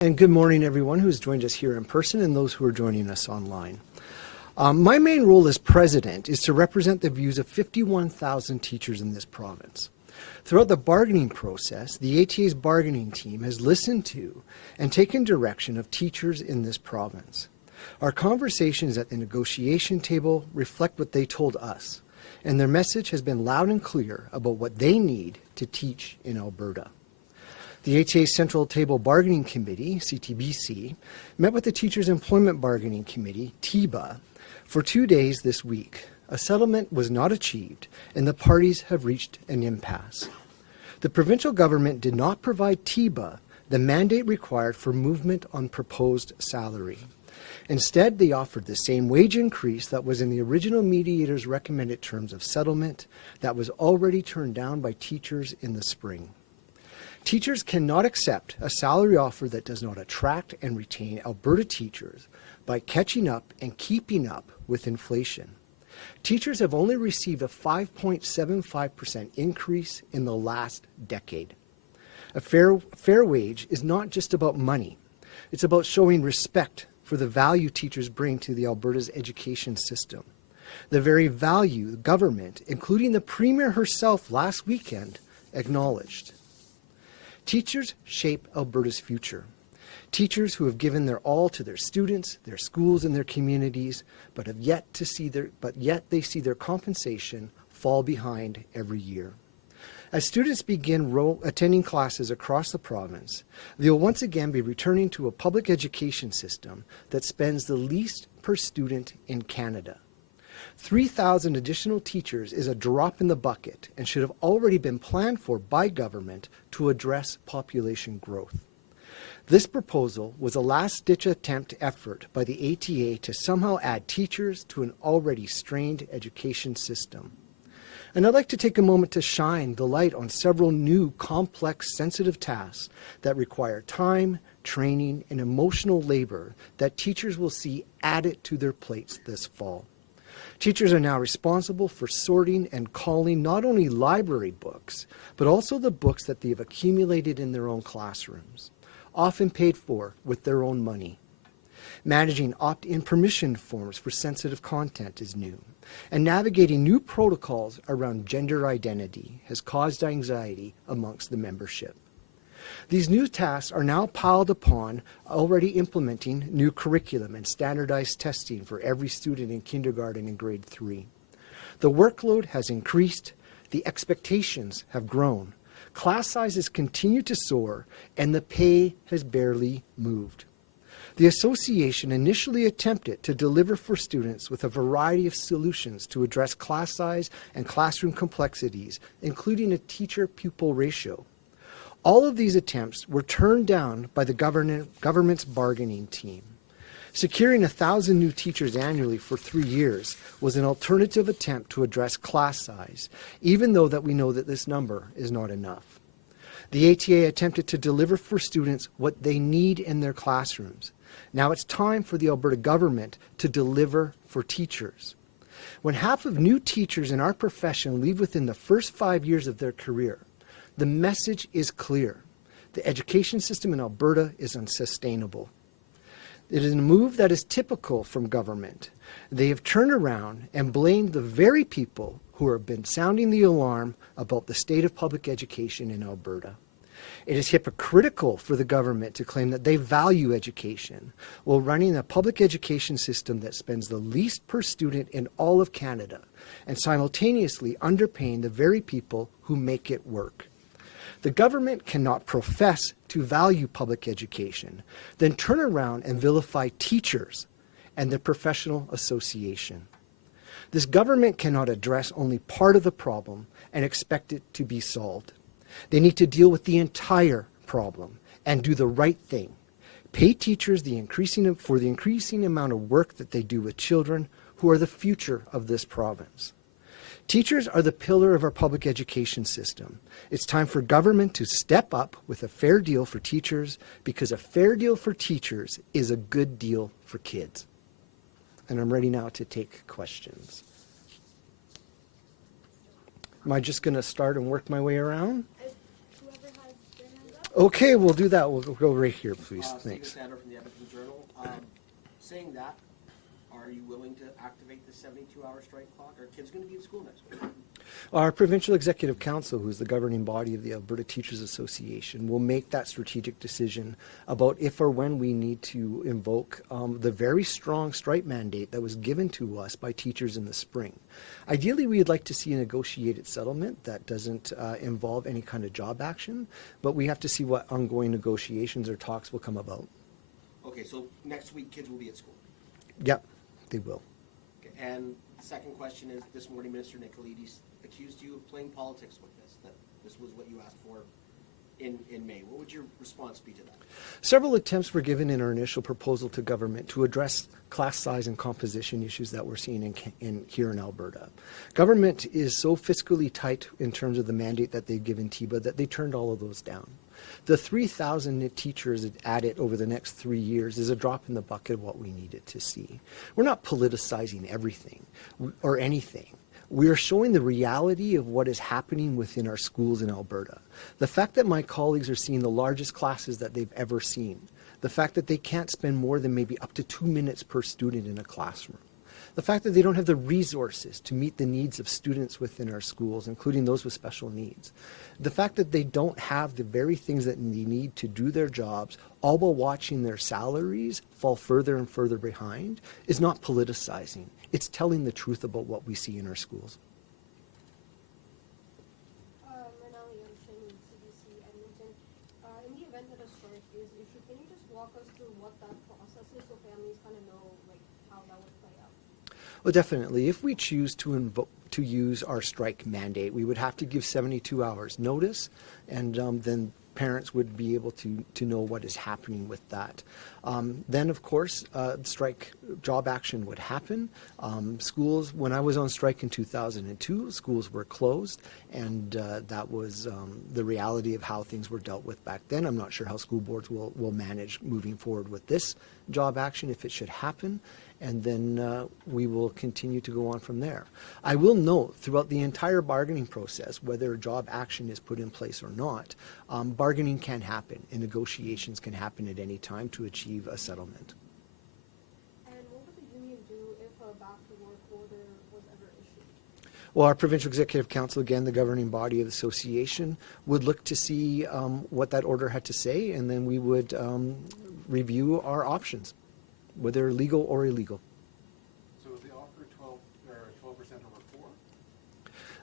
And good morning, everyone who's joined us here in person and those who are joining us online. My main role as president is to represent the views of 51,000 teachers in this province. Throughout the bargaining process, the ATA's bargaining team has listened to and taken direction of teachers in this province. Our conversations at the negotiation table reflect what they told us, and their message has been loud and clear about what they need to teach in Alberta. The ATA Central Table Bargaining Committee, CTBC, met with the Teachers Employment Bargaining Committee, TEBA, for 2 days this week. A settlement was not achieved, and the parties have reached an impasse. The provincial government did not provide TEBA the mandate required for movement on proposed salary. Instead, they offered the same wage increase that was in the original mediator's recommended terms of settlement that was already turned down by teachers in the spring. Teachers cannot accept a salary offer that does not attract and retain Alberta teachers by catching up and keeping up with inflation. Teachers have only received a 5.75% increase in the last decade. A fair wage is not just about money. It's about showing respect for the value teachers bring to the Alberta's education system. The very value the government, including the Premier herself last weekend, acknowledged. Teachers shape Alberta's future. Teachers who have given their all to their students, their schools, and their communities, but yet they see their compensation fall behind every year. As students begin attending classes across the province, they will once again be returning to a public education system that spends the least per student in Canada. 3,000 additional teachers is a drop in the bucket and should have already been planned for by government to address population growth. This proposal was a last-ditch effort by the ATA to somehow add teachers to an already strained education system. And I'd like to take a moment to shine the light on several new, complex, sensitive tasks that require time, training, and emotional labor that teachers will see added to their plates this fall. Teachers are now responsible for sorting and calling not only library books, but also the books that they have accumulated in their own classrooms, often paid for with their own money. Managing opt-in permission forms for sensitive content is new, and navigating new protocols around gender identity has caused anxiety amongst the membership. These new tasks are now piled upon already implementing new curriculum and standardized testing for every student in kindergarten and grade 3. The workload has increased, the expectations have grown, class sizes continue to soar, and the pay has barely moved. The association initially attempted to deliver for students with a variety of solutions to address class size and classroom complexities, including a teacher-pupil ratio. All of these attempts were turned down by the government's bargaining team. Securing 1,000 new teachers annually for 3 years was an alternative attempt to address class size, even though that we know that this number is not enough. The ATA attempted to deliver for students what they need in their classrooms. Now it's time for the Alberta government to deliver for teachers. When half of new teachers in our profession leave within the first 5 years of their career, the message is clear. The education system in Alberta is unsustainable. It is a move that is typical from government. They have turned around and blamed the very people who have been sounding the alarm about the state of public education in Alberta. It is hypocritical for the government to claim that they value education while running a public education system that spends the least per student in all of Canada and simultaneously underpaying the very people who make it work. The government cannot profess to value public education, then turn around and vilify teachers and the professional association. This government cannot address only part of the problem and expect it to be solved. They need to deal with the entire problem and do the right thing. Pay teachers for the increasing amount of work that they do with children who are the future of this province. Teachers are the pillar of our public education system. It's time for government to step up with a fair deal for teachers, because a fair deal for teachers is a good deal for kids. And I'm ready now to take questions. Am I just going to start and work my way around? Okay, we'll do that. We'll go right here, please. Thanks. Stephen Sandor from the Edmonton Journal. Saying that, are you willing to activate the 72-hour strike clock? Are kids going to be in school next week? Our Provincial Executive Council, who is the governing body of the Alberta Teachers Association, will make that strategic decision about if or when we need to invoke the very strong strike mandate that was given to us by teachers in the spring. Ideally, we'd like to see a negotiated settlement that doesn't involve any kind of job action, but we have to see what ongoing negotiations or talks will come about. Okay, so next week kids will be at school? Yep, they will. Okay, and the second question is, this morning Minister Nicolaides accused you of playing politics with this, that this was what you asked for in May. What would your response be to that? Several attempts were given in our initial proposal to government to address class size and composition issues that we're seeing here in Alberta. Government is so fiscally tight in terms of the mandate that they've given TIBA that they turned all of those down. The 3,000 teachers added over the next 3 years is a drop in the bucket of what we needed to see. We're not politicizing everything or anything. We are showing the reality of what is happening within our schools in Alberta. The fact that my colleagues are seeing the largest classes that they've ever seen. The fact that they can't spend more than maybe up to 2 minutes per student in a classroom. The fact that they don't have the resources to meet the needs of students within our schools, including those with special needs. The fact that they don't have the very things that they need to do their jobs, all while watching their salaries fall further and further behind, is not politicizing. It's telling the truth about what we see in our schools. In the event that a strike is issued, can you just walk us through what that process is so families kind of know how that would play out? Well, definitely. If we choose to use our strike mandate, we would have to give 72 hours notice, and then parents would be able to know what is happening with that. Then, of course, strike job action would happen. Schools, when I was on strike in 2002, schools were closed, and that was the reality of how things were dealt with back then. I'm not sure how school boards will manage moving forward with this job action if it should happen. And then we will continue to go on from there. I will note throughout the entire bargaining process, whether job action is put in place or not, bargaining can happen and negotiations can happen at any time to achieve a settlement. And what would the union do if a back-to-work order was ever issued? Well, our Provincial Executive Council, again, the governing body of the association, would look to see what that order had to say, and then we would review our options, whether legal or illegal. So was the offer 12% over 4?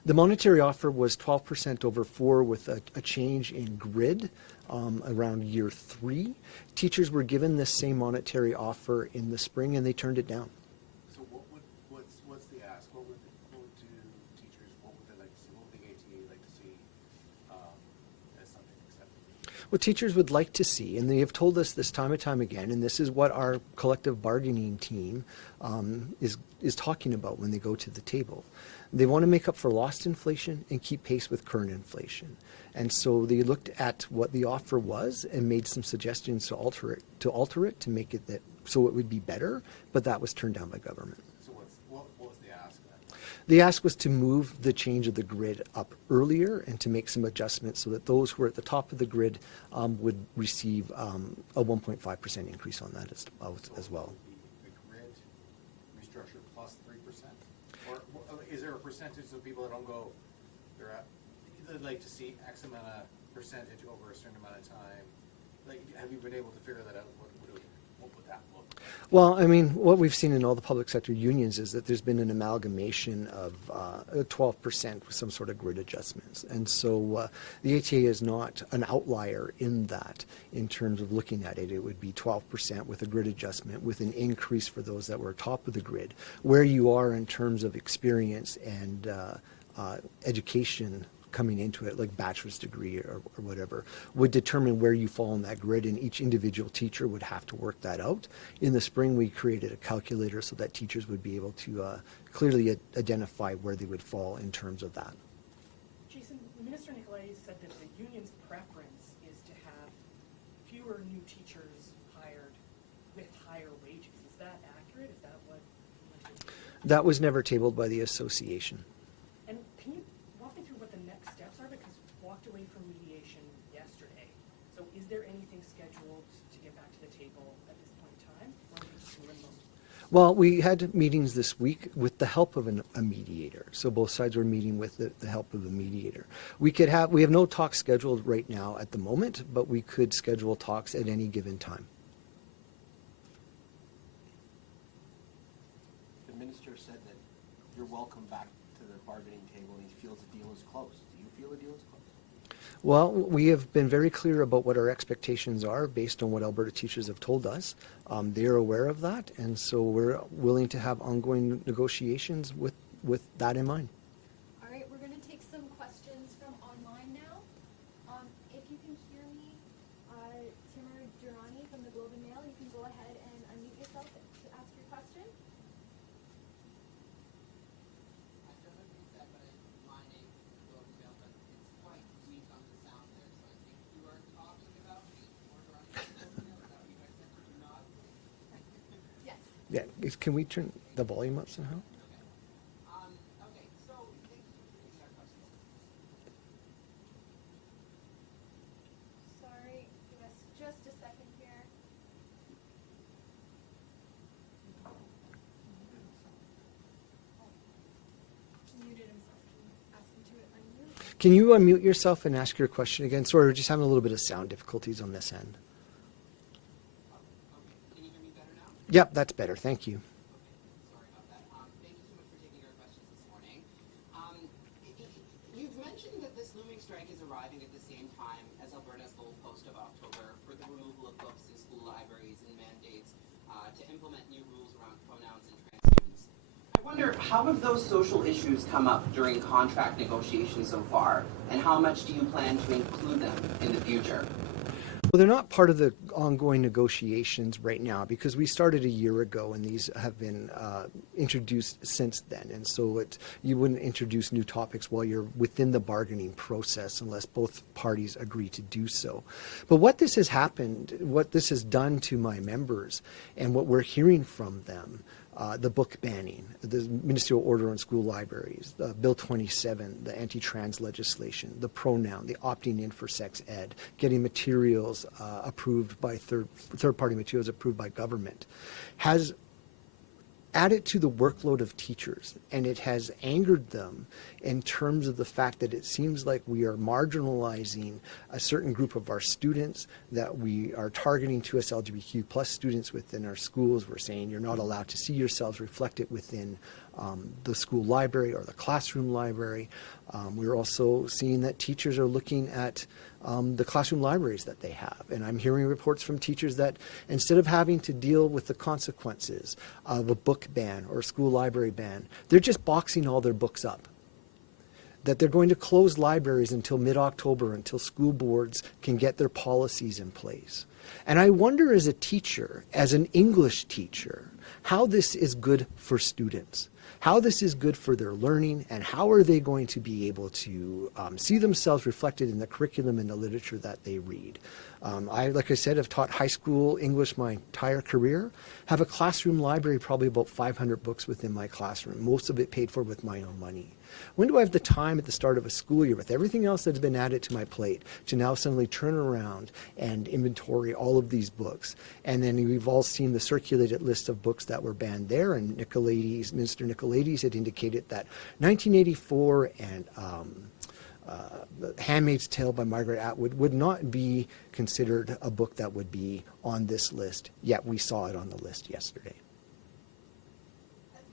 The monetary offer was 12% over 4 with a change in grid around year 3. Teachers were given this same monetary offer in the spring and they turned it down. So what's the ask? What would do teachers, what would they like to see? What would the ATA like to see as something acceptable? What teachers would like to see, and they have told us this time and time again, and this is what our collective bargaining team is talking about when they go to the table. They want to make up for lost inflation and keep pace with current inflation. And so they looked at what the offer was and made some suggestions to alter it to make it that so it would be better, but that was turned down by government. So what was the ask then? The ask was to move the change of the grid up earlier and to make some adjustments so that those who are at the top of the grid would receive a 1.5% increase on that as well. The grid restructure plus 3%? Or is there a percentage of people that don't go, they'd like to see X amount of percentage over a certain amount of time? Like, have you been able to figure that out? What would that look like? Well, I mean, what we've seen in all the public sector unions is that there's been an amalgamation of 12% with some sort of grid adjustments. And so the ATA is not an outlier in that in terms of looking at it. It would be 12% with a grid adjustment with an increase for those that were top of the grid. Where you are in terms of experience and education coming into it, like bachelor's degree or whatever, would determine where you fall on that grid, and each individual teacher would have to work that out. In the spring, we created a calculator so that teachers would be able to clearly identify where they would fall in terms of that. Jason, Minister Nicolaides said that the union's preference is to have fewer new teachers hired with higher wages. Is that accurate? Is that what? That was never tabled by the association. And can you walk me through what the next steps are? Because we walked away from mediation yesterday. So Well, we had meetings this week with the help of a mediator. So both sides were meeting with the help of a mediator. We have no talks scheduled right now at the moment, but we could schedule talks at any given time. The minister said that you're welcome back to the bargaining table and he feels the deal is close. Do you feel the deal is close? Well, we have been very clear about what our expectations are based on what Alberta teachers have told us. They are aware of that, and so we're willing to have ongoing negotiations with that in mind. All right, we're going to take some questions from online now. If you can hear me, Timur Durrani from the Globe and Mail, you can go ahead and unmute yourself to ask your question. I don't know if you said, but my name is Globe and Mail, but it's quite weak on the sound there, so I think you are talking about me or running the Globe and Mail. Is that what you guys said? Or not? Yes. Yeah, can we turn the volume up somehow? Okay, so thank you for taking our questions. Sorry, give us just a second here. Muted himself. Ask him to unmute. Can you unmute yourself and ask your question again? Sorry, we're just having a little bit of sound difficulties on this end. Okay, can you hear me better now? Yep, that's better. Thank you. Sorry about that. Thank you so much for taking our questions this morning. You've mentioned that this looming strike is arriving at the same time as Alberta's goalpost of October for the removal of books in school libraries and mandates to implement new rules around pronouns and trans students. I wonder, how have those social issues come up during contract negotiations so far, and how much do you plan to include them in the future? Well, they're not part of the ongoing negotiations right now because we started a year ago and these have been introduced since then. And so you wouldn't introduce new topics while you're within the bargaining process unless both parties agree to do so. But what this has done to my members and what we're hearing from them, the book banning, the ministerial order on school libraries, Bill 27, the anti-trans legislation, the pronoun, the opting in for sex ed, getting materials approved by third-party materials approved by government, has added to the workload of teachers, and it has angered them in terms of the fact that it seems like we are marginalizing a certain group of our students, that we are targeting to us LGBTQ plus students within our schools. We're saying you're not allowed to see yourselves reflected within the school library or the classroom library. We're also seeing that teachers are looking at the classroom libraries that they have. And I'm hearing reports from teachers that instead of having to deal with the consequences of a book ban or a school library ban, they're just boxing all their books up. That they're going to close libraries until mid-October, until school boards can get their policies in place. And I wonder as a teacher, as an English teacher, how this is good for students, how this is good for their learning, and how are they going to be able to see themselves reflected in the curriculum and the literature that they read. Like I said, I've taught high school English my entire career, have a classroom library, probably about 500 books within my classroom, most of it paid for with my own money. When do I have the time at the start of a school year with everything else that's been added to my plate to now suddenly turn around and inventory all of these books? And then we've all seen the circulated list of books that were banned there, and Minister Nicolaides had indicated that 1984 and The Handmaid's Tale by Margaret Atwood would not be considered a book that would be on this list, yet we saw it on the list yesterday.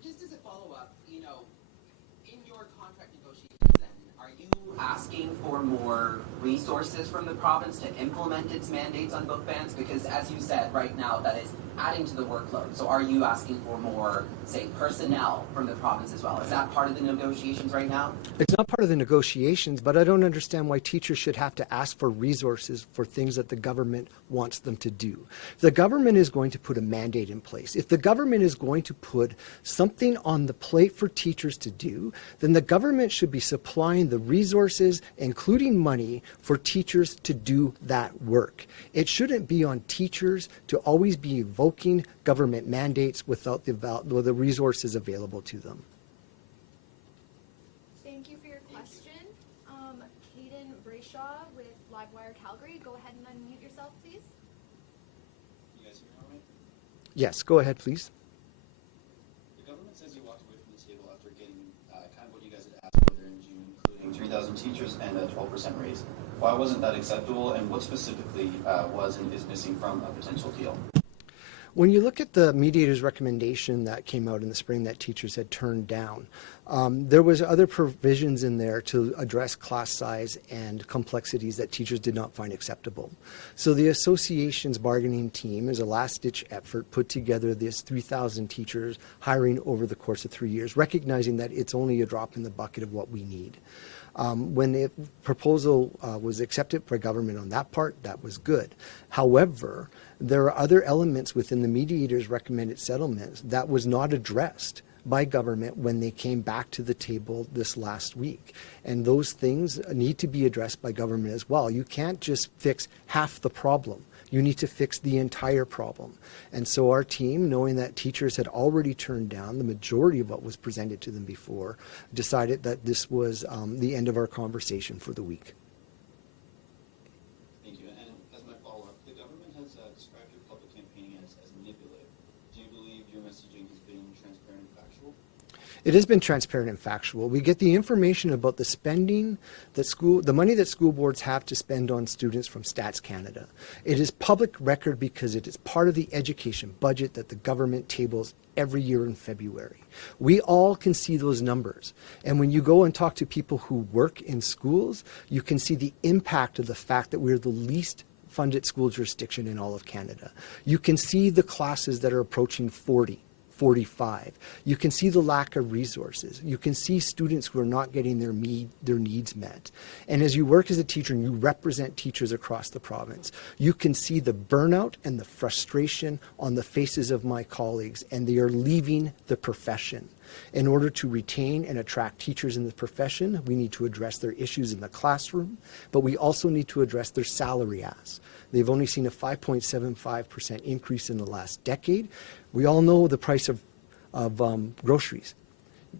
Just as a follow-up, in your contract negotiations then, are you asking for more resources from the province to implement its mandates on book bans? Because as you said, right now that is adding to the workload. So are you asking for more, say, personnel from the province as well? Is that part of the negotiations right now? It's not part of the negotiations, but I don't understand why teachers should have to ask for resources for things that the government wants them to do. If the government is going to put a mandate in place, if the government is going to put something on the plate for teachers to do, then the government should be supplying the resources, including money, for teachers to do that work. It shouldn't be on teachers to always be invoking government mandates without the resources available to them. Thank you for your question. Caden Brayshaw with Livewire Calgary, go ahead and unmute yourself, please. You guys hear me all right? Yes, go ahead, please. 3,000 teachers and a 12% raise. Why wasn't that acceptable, and what specifically was and is missing from a potential deal? When you look at the mediator's recommendation that came out in the spring that teachers had turned down, there was other provisions in there to address class size and complexities that teachers did not find acceptable. So the association's bargaining team, as a last-ditch effort, put together this 3,000 teachers hiring over the course of 3 years, recognizing that it's only a drop in the bucket of what we need. When the proposal was accepted by government on that part, that was good. However, there are other elements within the mediator's recommended settlements that was not addressed by government when they came back to the table this last week. And those things need to be addressed by government as well. You can't just fix half the problem. You need to fix the entire problem. And so our team, knowing that teachers had already turned down the majority of what was presented to them before, decided that this was the end of our conversation for the week. Thank you. And as my follow-up, the government has described your public campaigning as manipulative. Do you believe your messaging has been transparent and factual? It has been transparent and factual. We get the information about the spending that the money that school boards have to spend on students from Stats Canada. It is public record because it is part of the education budget that the government tables every year in February. We all can see those numbers. And when you go and talk to people who work in schools, you can see the impact of the fact that we're the least funded school jurisdiction in all of Canada. You can see the classes that are approaching 40. 45. You can see the lack of resources. You can see students who are not getting their needs met. And as you work as a teacher and you represent teachers across the province, you can see the burnout and the frustration on the faces of my colleagues, and they are leaving the profession. In order to retain and attract teachers in the profession, we need to address their issues in the classroom, but we also need to address their salary asks. They've only seen a 5.75% increase in the last decade. We all know the price of groceries,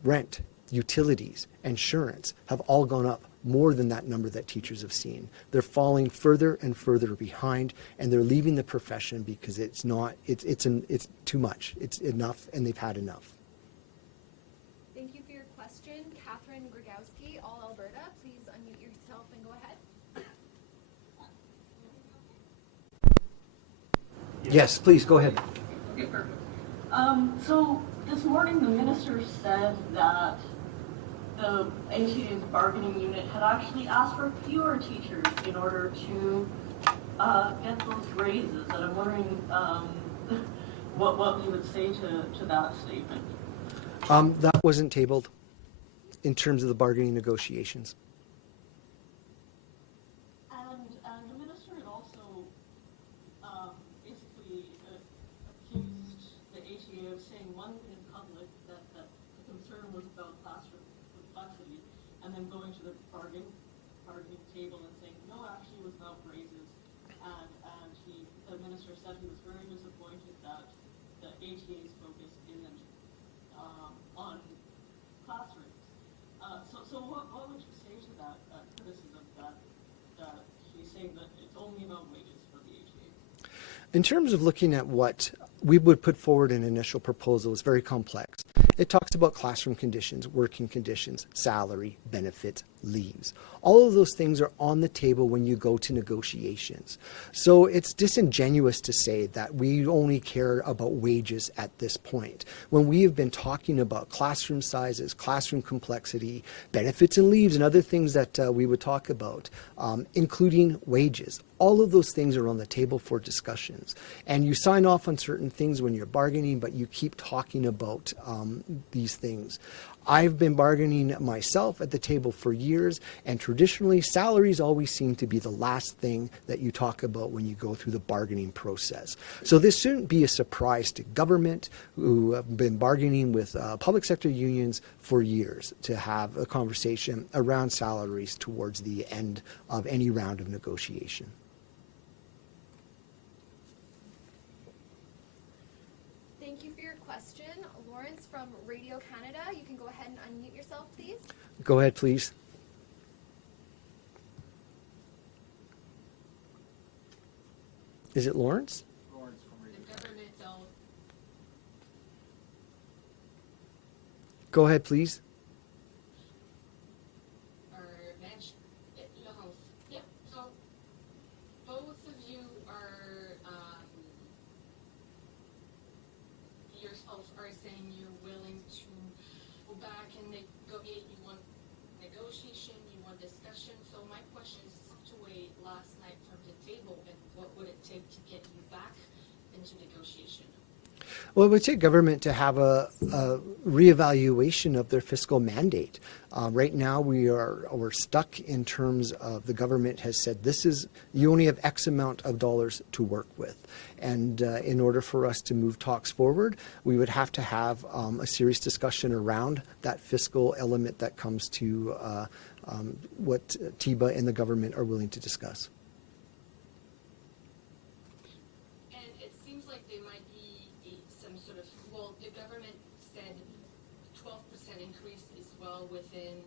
rent, utilities, insurance have all gone up more than that number that teachers have seen. They're falling further and further behind, and they're leaving the profession because it's too much. It's enough, and they've had enough. Thank you for your question. Catherine Grigowski, All Alberta. Please unmute yourself and go ahead. Yes, please, go ahead. Okay, perfect. So this morning the minister said that the ATA's bargaining unit had actually asked for fewer teachers in order to get those raises, and I'm wondering what you would say to that statement. That wasn't tabled in terms of the bargaining negotiations. And the minister had also basically accused the ATA of saying one thing in public, that the concern was about classroom complexity, and then going to the bargaining table and saying, no, actually it was about raises. And the minister said he was very disappointed that the ATA's focus isn't on classrooms. So what would you say to that criticism that he's saying that it's only about wages for the ATA? In terms of looking at what we would put forward in an initial proposal, it's very complex. It talks about classroom conditions, working conditions, salary, benefits, leaves. All of those things are on the table when you go to negotiations. So it's disingenuous to say that we only care about wages at this point, when we have been talking about classroom sizes, classroom complexity, benefits and leaves, and other things that we would talk about, including wages. All of those things are on the table for discussions. And you sign off on certain things when you're bargaining, but you keep talking about these things. I've been bargaining myself at the table for years, and traditionally salaries always seem to be the last thing that you talk about when you go through the bargaining process. So this shouldn't be a surprise to government, who have been bargaining with public sector unions for years, to have a conversation around salaries towards the end of any round of negotiation. Thank you for your question. Lawrence from Radio Canada, you can go ahead and unmute yourself, please. Go ahead, please. Is it Lawrence? Lawrence from Radio The government don't. Go ahead, please. Or may negotiation, you want discussion. So my question is situate last night from the table, and what would it take to get you back into negotiation? Well, it would take government to have a reevaluation of their fiscal mandate. Right now, we're stuck in terms of the government has said you only have X amount of dollars to work with, and in order for us to move talks forward, we would have to have a serious discussion around that fiscal element that comes to what TIBA and the government are willing to discuss. Within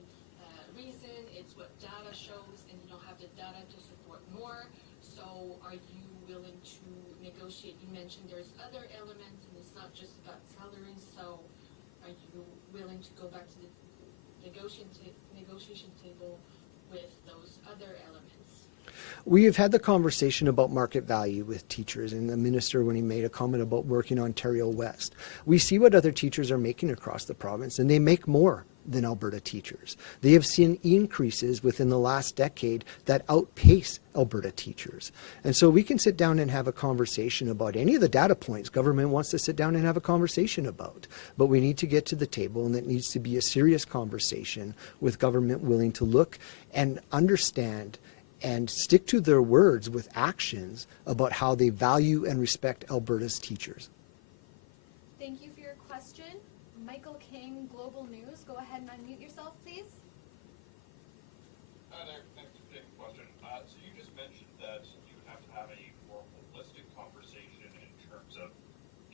reason, it's what data shows, and you don't have the data to support more. So are you willing to negotiate? You mentioned there's other elements, and it's not just about salaries. So are you willing to go back to the negotiation table with those other elements? We have had the conversation about market value with teachers, and the minister, when he made a comment about working Ontario West, we see what other teachers are making across the province, and they make more than Alberta teachers. They have seen increases within the last decade that outpace Alberta teachers. And so we can sit down and have a conversation about any of the data points government wants to sit down and have a conversation about. But we need to get to the table, and it needs to be a serious conversation with government willing to look and understand and stick to their words with actions about how they value and respect Alberta's teachers. Thank you for your question. Michael King, Global News. Go ahead and unmute yourself, please. Hi there. Thanks for taking the question. So you just mentioned that you would have to have a more holistic conversation in terms of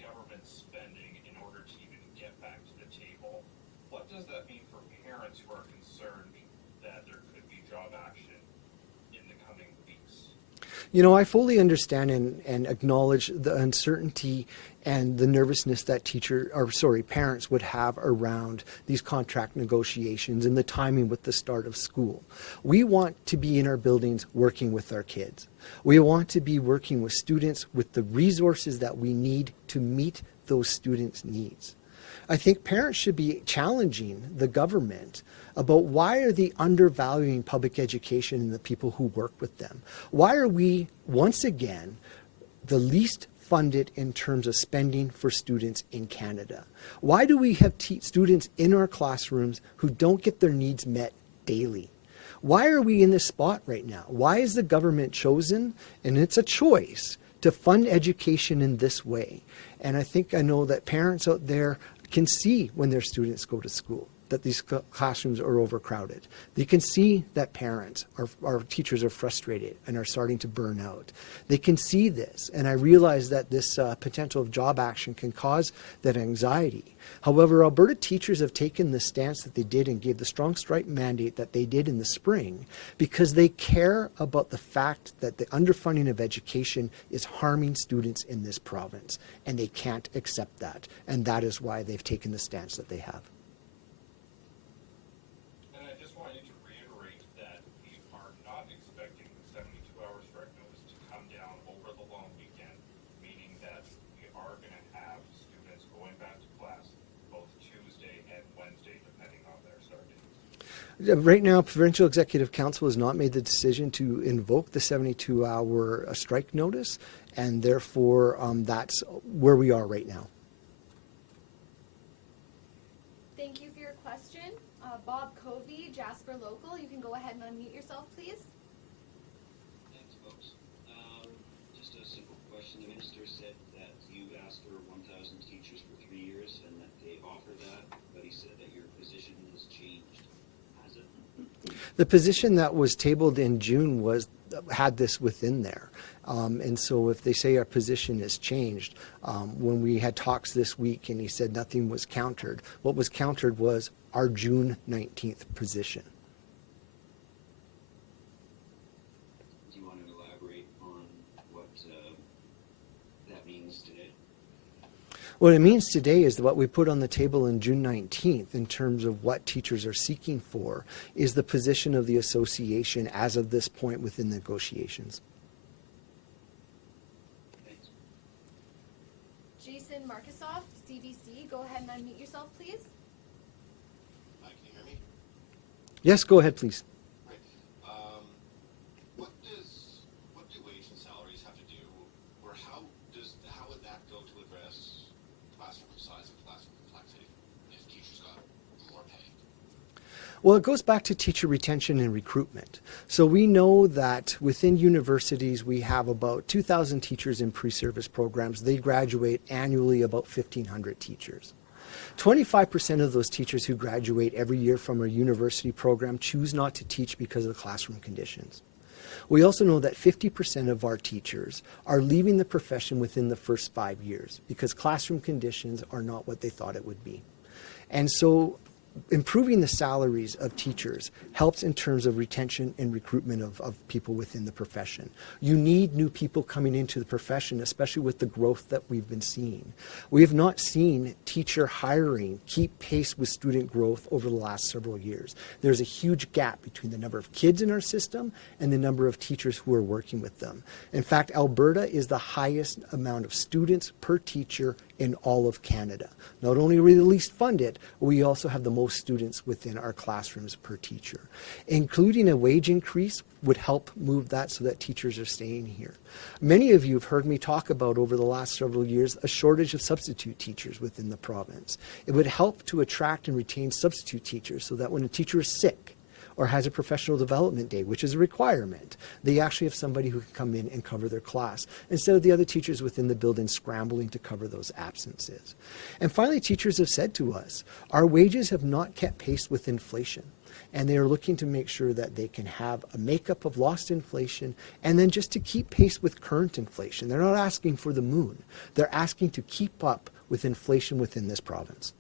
government spending in order to even get back to the table. What does that mean for parents who are concerned that there could be job action in the coming weeks? You know, I fully understand and acknowledge the uncertainty and the nervousness that parents would have around these contract negotiations and the timing with the start of school. We want to be in our buildings working with our kids. We want to be working with students with the resources that we need to meet those students' needs. I think parents should be challenging the government about why are they undervaluing public education and the people who work with them? Why are we, once again, the least funded in terms of spending for students in Canada? Why do we have students in our classrooms who don't get their needs met daily? Why are we in this spot right now? Why is the government chosen, and it's a choice, to fund education in this way? And I know that parents out there can see when their students go to school that these classrooms are overcrowded. They can see that parents, our teachers are frustrated and are starting to burn out. They can see this, and I realize that this potential of job action can cause that anxiety. However, Alberta teachers have taken the stance that they did and gave the strong strike mandate that they did in the spring because they care about the fact that the underfunding of education is harming students in this province, and they can't accept that. And that is why they've taken the stance that they have. Right now, Provincial Executive Council has not made the decision to invoke the 72-hour strike notice, and therefore that's where we are right now. Thank you for your question. Bob Covey, Jasper Local, you can go ahead and unmute yourself, please. Thanks, folks. Just a simple question. The minister said that you asked for 1,000 teachers for 3 years and that they offer that, but he said that your position has changed. Has it? The position that was tabled in June had this within there. And so if they say our position has changed, when we had talks this week and he said nothing was countered, what was countered was our June 19th position. Do you want to elaborate on what that means today? What it means today is that what we put on the table on June 19th in terms of what teachers are seeking for is the position of the association as of this point within negotiations. Thanks. Jason Markisoff, CBC, go ahead and unmute yourself, please. Hi, can you hear me? Yes, go ahead, please. Right. What do wage and salaries have to do, or how would that go to address classroom size and classroom complexity if teachers got more pay? Well, it goes back to teacher retention and recruitment. So we know that within universities, we have about 2,000 teachers in pre-service programs. They graduate annually about 1,500 teachers. 25% of those teachers who graduate every year from a university program choose not to teach because of the classroom conditions. We also know that 50% of our teachers are leaving the profession within the first 5 years because classroom conditions are not what they thought it would be. And so improving the salaries of teachers helps in terms of retention and recruitment of people within the profession. You need new people coming into the profession, especially with the growth that we've been seeing. We have not seen teacher hiring keep pace with student growth over the last several years. There's a huge gap between the number of kids in our system and the number of teachers who are working with them. In fact, Alberta is the highest amount of students per teacher in all of Canada. Not only are we the least funded, we also have the most students within our classrooms per teacher. Including a wage increase would help move that so that teachers are staying here. Many of you have heard me talk about over the last several years a shortage of substitute teachers within the province. It would help to attract and retain substitute teachers so that when a teacher is sick or has a professional development day, which is a requirement, they actually have somebody who can come in and cover their class instead of the other teachers within the building scrambling to cover those absences. And finally, teachers have said to us, our wages have not kept pace with inflation. And they are looking to make sure that they can have a makeup of lost inflation and then just to keep pace with current inflation. They're not asking for the moon. They're asking to keep up with inflation within this province.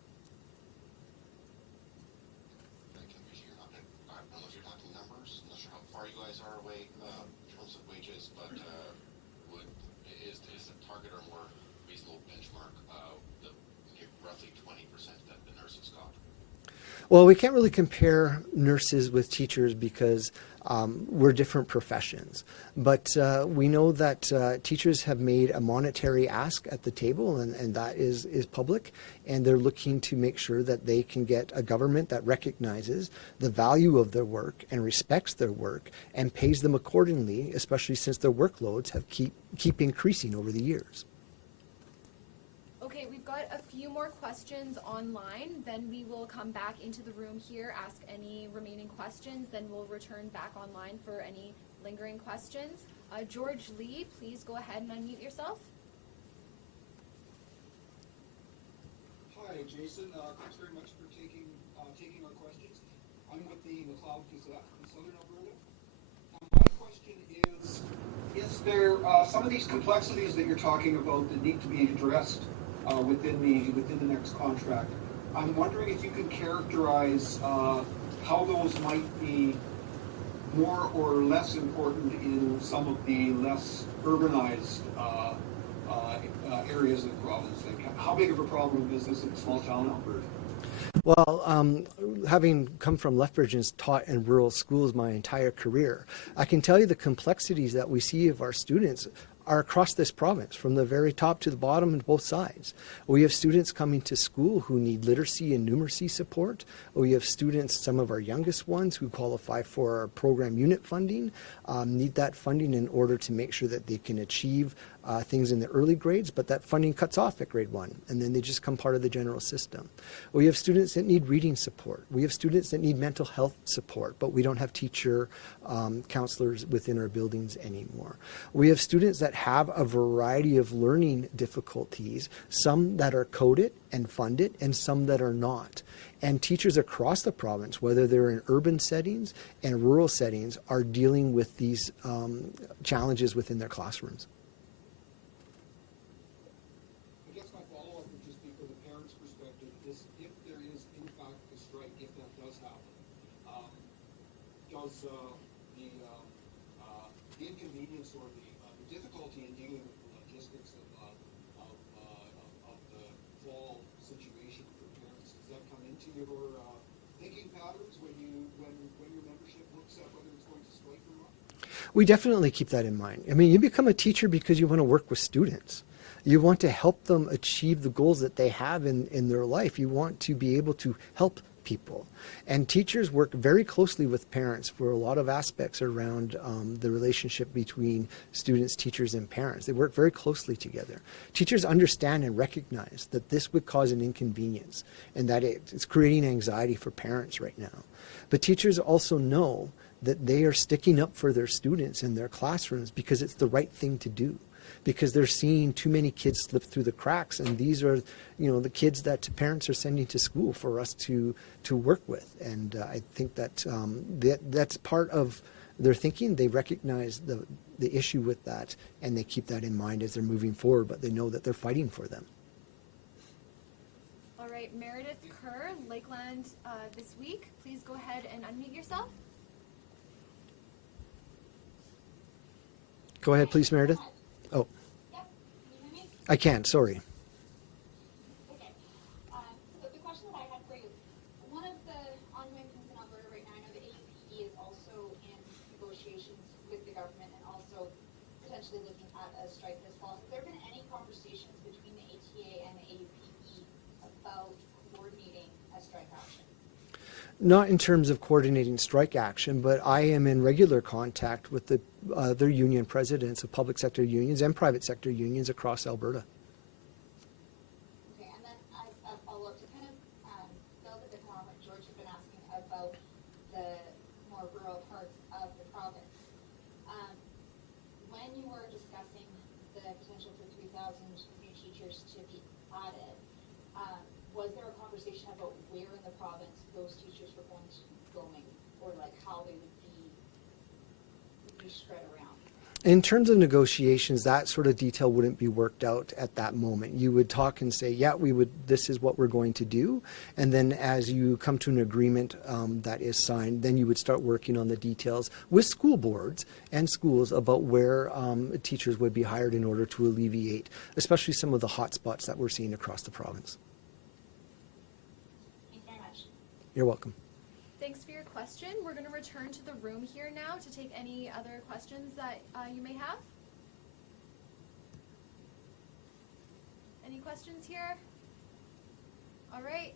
Well, we can't really compare nurses with teachers because we're different professions. But we know that teachers have made a monetary ask at the table, and that is public. And they're looking to make sure that they can get a government that recognizes the value of their work and respects their work and pays them accordingly, especially since their workloads have keep increasing over the years. Okay, we've got a few more questions online, then we will come back into the room here, ask any remaining questions, then we'll return back online for any lingering questions. George Lee, please go ahead and unmute yourself. Hi, Jason. Thanks very much for taking our questions. I'm with the McLeod Gazette in Southern Alberta. My question is there some of these complexities that you're talking about that need to be addressed within the next contract? I'm wondering if you can characterize how those might be more or less important in some of the less urbanized areas of the province. Like, how big of a problem is this in small town Alberta? Well, having come from Lethbridge and taught in rural schools my entire career, I can tell you the complexities that we see of our students are across this province, from the very top to the bottom and both sides. We have students coming to school who need literacy and numeracy support. We have students, some of our youngest ones, who qualify for our program unit funding, need that funding in order to make sure that they can achieve things in the early grades, but that funding cuts off at grade 1, and then they just become part of the general system. We have students that need reading support. We have students that need mental health support, but we don't have teacher counselors within our buildings anymore. We have students that have a variety of learning difficulties, some that are coded and funded, and some that are not. And teachers across the province, whether they're in urban settings and rural settings, are dealing with these challenges within their classrooms. I guess my follow-up would just be, from the parents' perspective, is if there is in fact a strike, if that does happen, does the inconvenience or the difficulty in dealing with the logistics of the fall situation for parents, does that come into your thinking patterns when your membership looks at whether it's going to strike or not? We definitely keep that in mind. I mean, you become a teacher because you want to work with students. You want to help them achieve the goals that they have in their life. You want to be able to help people. And teachers work very closely with parents for a lot of aspects around the relationship between students, teachers, and parents. They work very closely together. Teachers understand and recognize that this would cause an inconvenience and that it's creating anxiety for parents right now. But teachers also know that they are sticking up for their students in their classrooms because it's the right thing to do, because they're seeing too many kids slip through the cracks, and these are, the kids that parents are sending to school for us to work with. And I think that that's part of their thinking. They recognize the issue with that, and they keep that in mind as they're moving forward, but they know that they're fighting for them. All right, Meredith Kerr, Lakeland This Week. Please go ahead and unmute yourself. Go ahead, please, Meredith. Oh. Yep. Can you hear me? I can, sorry. Okay. So the question that I had for you, one of the ongoing things in Alberta right now, I know the APE is also in negotiations with the government and also potentially looking at a strike this fall. Have there been any conversations between the ATA and the APE about coordinating a strike action? Not in terms of coordinating strike action, but I am in regular contact with the other union presidents of public sector unions and private sector unions across Alberta. Okay, and then a follow-up to kind of build a bit more on what George had been asking about the more rural parts of the province. When you were discussing the potential for 3,000 new teachers to be added, was there a conversation about where in the province those teachers were going to be going, or like how they would be spread around? In terms of negotiations, that sort of detail wouldn't be worked out at that moment. You would talk and say, yeah, this is what we're going to do. And then as you come to an agreement that is signed, then you would start working on the details with school boards and schools about where teachers would be hired in order to alleviate, especially some of the hot spots that we're seeing across the province. Thanks very much. You're welcome. Thanks for your question. We're going to return to the room here now to take any other questions that you may have. Any questions here? All right.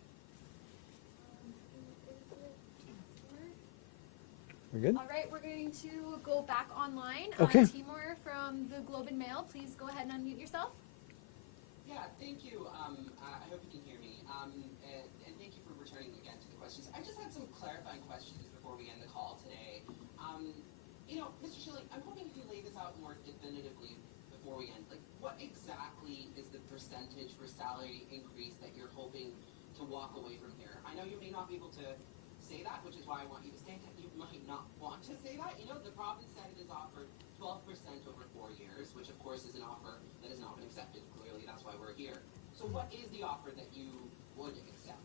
We're good? All right, we're going to go back online. Okay. Timur from the Globe and Mail, please go ahead and unmute yourself. Yeah, thank you. I hope you can hear me. And thank you for returning again to the questions. I just had some clarifying questions before we end the call today. Mr. Schilling, I'm hoping you can lay this out more definitively before we end. Like, what exactly is the percentage for salary increase that you're hoping to walk away from here? I know you may not be able to say that, which is why I want you to say that. You might not want to say that. The province said it is offered 12% over 4 years, which of course is an offer that has not been accepted. Clearly, that's why we're here. So what is the offer that you would accept?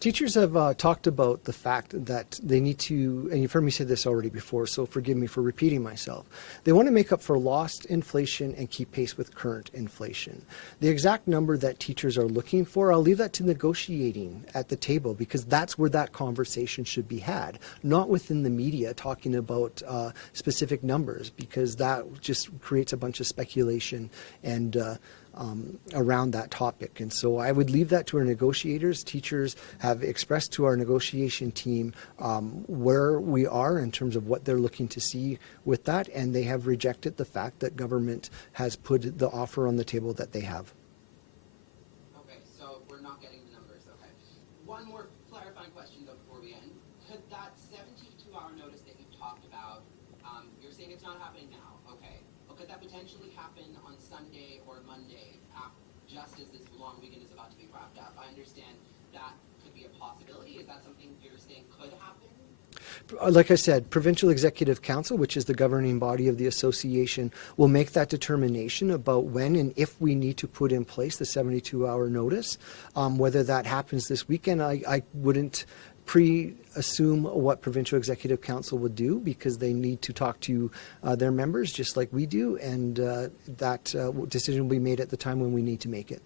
Teachers have talked about the fact that they need to, and you've heard me say this already before, so forgive me for repeating myself. They want to make up for lost inflation and keep pace with current inflation. The exact number that teachers are looking for, I'll leave that to negotiating at the table, because that's where that conversation should be had, not within the media talking about specific numbers, because that just creates a bunch of speculation and around that topic. And so I would leave that to our negotiators. Teachers have expressed to our negotiation team where we are in terms of what they're looking to see with that, and they have rejected the fact that government has put the offer on the table that they have. Okay, so we're not getting the numbers. Okay. One more clarifying question, though, before we end. Could that 72-hour notice that you talked about, you're saying it's not happening now, okay, but could that potentially happen on Sunday or Monday, just as this long weekend is about to be wrapped up? I understand that could be a possibility. Is that something you're saying could happen? Like I said, Provincial Executive Council, which is the governing body of the association, will make that determination about when and if we need to put in place the 72-hour notice. Whether that happens this weekend, I wouldn't pre-assume what Provincial Executive Council would do, because they need to talk to their members just like we do, and that decision will be made at the time when we need to make it.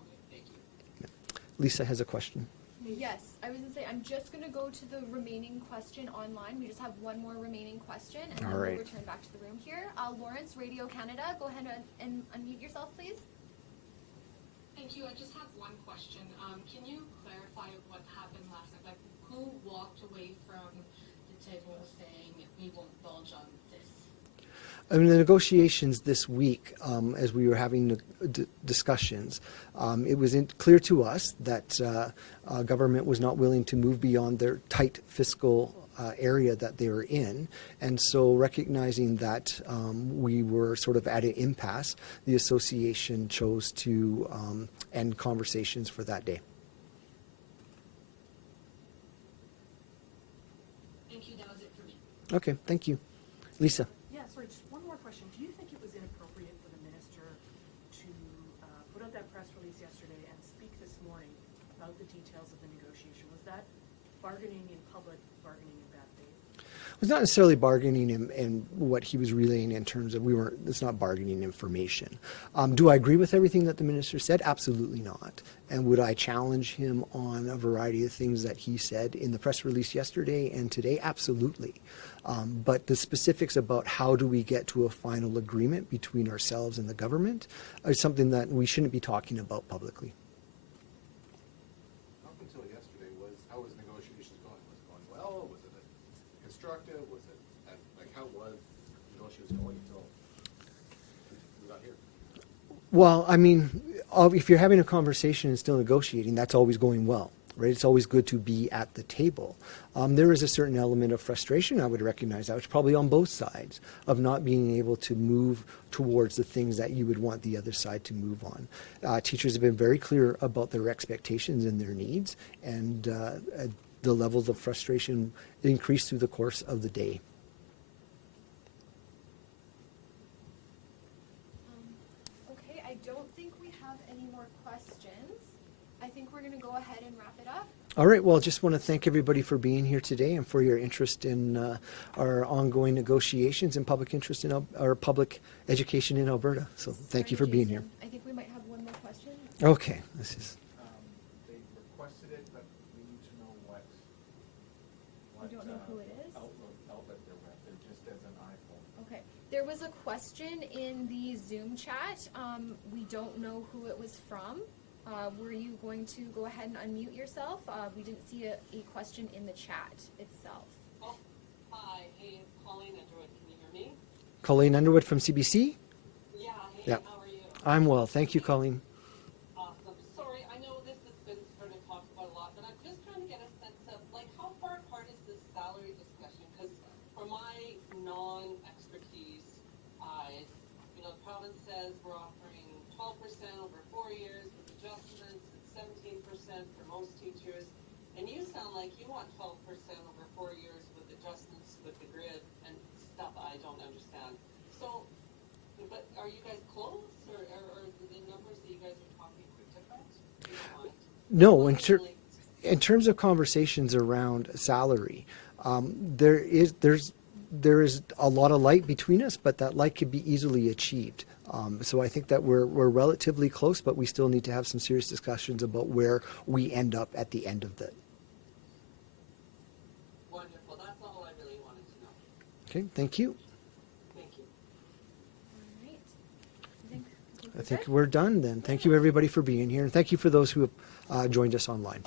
Okay, thank you. Lisa has a question. Yes, I was going to say, I'm just going to go to the remaining question online. We just have one more remaining question, and then All right. we'll return back to the room here. Lawrence, Radio Canada, go ahead and unmute yourself, please. Thank you. I just have one question. Can you clarify clarify what happened last night? Like, who walked away from the table saying we won't budge on this? I mean, the negotiations this week, as we were having discussions, it was clear to us that government was not willing to move beyond their tight fiscal area that they were in. And so recognizing that we were sort of at an impasse, the association chose to end conversations for that day. Thank you, that was it for me. Okay, thank you. Lisa. Yeah, sorry, just one more question. Do you think it was inappropriate for the minister to put out that press release yesterday and speak this morning about the details of the negotiation? Was that bargaining in public, bargaining in bad faith? It was not necessarily bargaining in what he was relaying in terms of it's not bargaining information. Do I agree with everything that the minister said? Absolutely not. And would I challenge him on a variety of things that he said in the press release yesterday and today? Absolutely. But the specifics about how do we get to a final agreement between ourselves and the government is something that we shouldn't be talking about publicly. Up until yesterday, how was negotiations going? Was it going well? Was it constructive? Was it, how was negotiations going until we got here? Well, I mean, if you're having a conversation and still negotiating, that's always going well, right? It's always good to be at the table. There is a certain element of frustration, I would recognize that, which probably on both sides, of not being able to move towards the things that you would want the other side to move on. Teachers have been very clear about their expectations and their needs, and the levels of frustration increase through the course of the day. Okay, I don't think we have any more questions. I think we're going to go ahead and wrap it up. All right, well, just want to thank everybody for being here today and for your interest in our ongoing negotiations and public interest in our public education in Alberta. So thank you for being here. I think we might have one more question. Okay, this is. They requested it, but we need to know what We don't know who it is? outlet they're with. They're just as an iPhone. Okay. There was a question in the Zoom chat. We don't know who it was from. Were you going to go ahead and unmute yourself? We didn't see a question in the chat itself. Oh, hi, hey, it's Colleen Underwood. Can you hear me? Colleen Underwood from CBC? Yeah, hey, Yep. how are you? I'm well. Thank you, Colleen. Awesome. Sorry, I know this has been sort of talked about a lot, but I'm just trying to get a sense of, how far apart is this salary discussion? Because from my non-expertise eyes, the province says we're offering 12% over 4 years with adjustments, it's 17% for most teachers, and you sound like you want 12% over 4 years with adjustments with the grid and stuff I don't understand. So, but are you guys close, or the numbers that you guys are talking different? Do you mind? No, in terms of conversations around salary, there is a lot of light between us, but that light could be easily achieved. So I think that we're relatively close, but we still need to have some serious discussions about where we end up at the end of that. Wonderful. That's all I really wanted to know. Okay, thank you. Thank you. All right. I think we're done then. Thank you everybody for being here, and thank you for those who have joined us online.